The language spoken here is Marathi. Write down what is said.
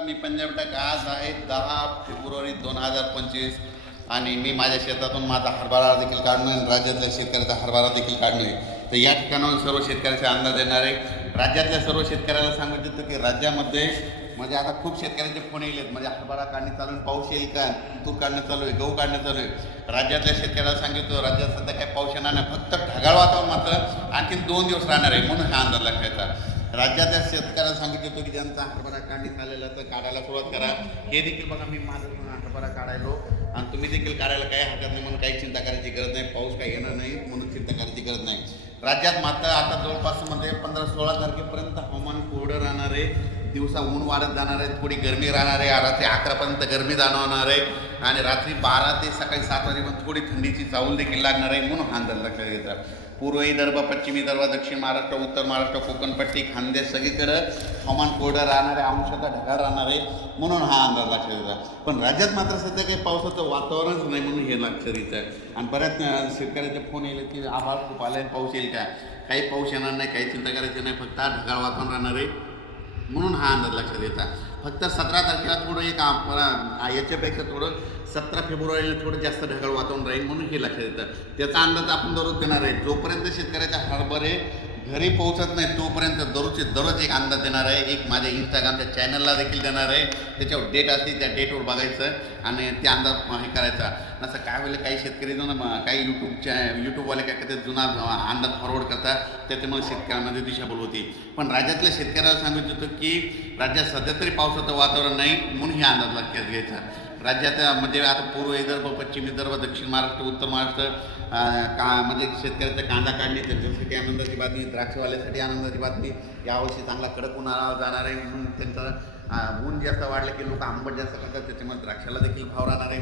मी पंजाब टाक आज आहे दहा फेब्रुवारी दोन हजार पंचवीस. आणि मी माझ्या शेतातून माझा हरभरा देखील काढणं आहे राज्यातल्या शेतकऱ्याचा हरभरा देखील काढणं आहे. तर या ठिकाणाहून सर्व शेतकऱ्याचे अंदाज देणार आहे. राज्यातल्या सर्व शेतकऱ्याला सांगू इच्छितो की राज्यामध्ये म्हणजे आता खूप शेतकऱ्यांचे फोन येलेत म्हणजे हरभरा काढणे चालू आहे पाऊस येईल का? तूर काढणं चालू आहे गहू काढणं चालू आहे. राज्यातल्या शेतकऱ्याला सांगितलं राज्यात सध्या काही पाऊस येणार नाही फक्त ढगाळ वातावरण मात्र आणखी दोन दिवस राहणार आहे म्हणून हा अंदाज लक्षायचा राज्यातल्या शेतकऱ्याला सांगितलं की ज्यांचा हरभरा काढणी झालेला तर काढायला सुरुवात करा. हे देखील बघा मी माझं म्हणून हरभरा काढायलो. आणि तुम्ही देखील काढायला काही हरकत नाही म्हणून काही चिंता करायची गरज नाही पाऊस काही येणार नाही म्हणून चिंता करायची गरज नाही. राज्यात मात्र आता जवळपासमध्ये पंधरा सोळा तारखेपर्यंत हवामान कोरडं राहणार आहे. दिवसा ऊन वाढत जाणार आहे थोडी गरमी राहणार आहे रात्री अकरापर्यंत गरमी जाणवणार आहे. आणि रात्री बारा ते सकाळी सात वाजेपर्यंत थोडी थंडीची चावल देखील लागणार आहे म्हणून हा अंदाज लक्षात घेतात पूर्व विदर्भ पश्चिम विदर्भ दक्षिण महाराष्ट्र उत्तर महाराष्ट्र कोकणपट्टी खानदेश सगळीकडं हवामान कोरडं राहणार आहे अंशतः ढगाळ राहणार आहे म्हणून हा अंदाज लक्षात येतात पण राज्यात मात्र सध्या काही पावसाचं वातावरणच नाही म्हणून हे लक्षात येतं. आहे आणि बऱ्याच अं, शेतकऱ्याचे फोन येले की आभाळ खूप आले पाऊस येईल का? काही पाऊस येणार नाही काही चिंता करायची नाही फक्त ढगाळ वातावरण राहणार आहे. म्हणून हा अंदाज लक्षात येतात फक्त सतरा तारखेला थोडं एक याच्यापेक्षा थोडं सतरा फेब्रुवारीला थोडं जास्त ढगाळ वातावरण राहील म्हणून हे लक्षात येतं. त्याचा अंदाज आपण दररोज देणार आहे. जोपर्यंत शेतकऱ्याच्या हरभरे घरी पोहोचत नाही तोपर्यंत दररोजचे दररोज एक अंदाज देणार आहे एक माझ्या इंस्टाग्रामच्या चॅनलला देखील देणार आहे त्याच्यावर डेट असते त्या डेटवर बघायचं आणि ते अंदाज हे करायचा. नसं काय वेळेला काही शेतकरी जण म- काही यूट्यूबच्या यूट्यूबवाले काय करतात जुना अंदाज फॉरवर्ड करतात त्याच्यामुळे शेतकऱ्यांमध्ये दिशाभूल होती. पण राज्यातल्या शेतकऱ्याला सांगू इच्छितो की राज्यात सध्या तरी पावसाचं वातावरण नाही म्हणून हे अंदाज लक्षात घ्यायचा. राज्यात म्हणजे आता पूर्व विदर्भ पश्चिम विदर्भ दक्षिण महाराष्ट्र उत्तर महाराष्ट्र का म्हणजे शेतकऱ्याचा कांदा काढणे त्यांच्यासाठी आनंदाची बातमी द्राक्षवाल्यासाठी आनंदाची बातमी यावर्षी चांगला कडक उन्हाळा जाणार आहे म्हणून त्यांचा ऊन जास्त वाढलं की लोक आंबट जास्त करतात त्याच्यामुळे द्राक्षाला देखील भाव राहणार आहे.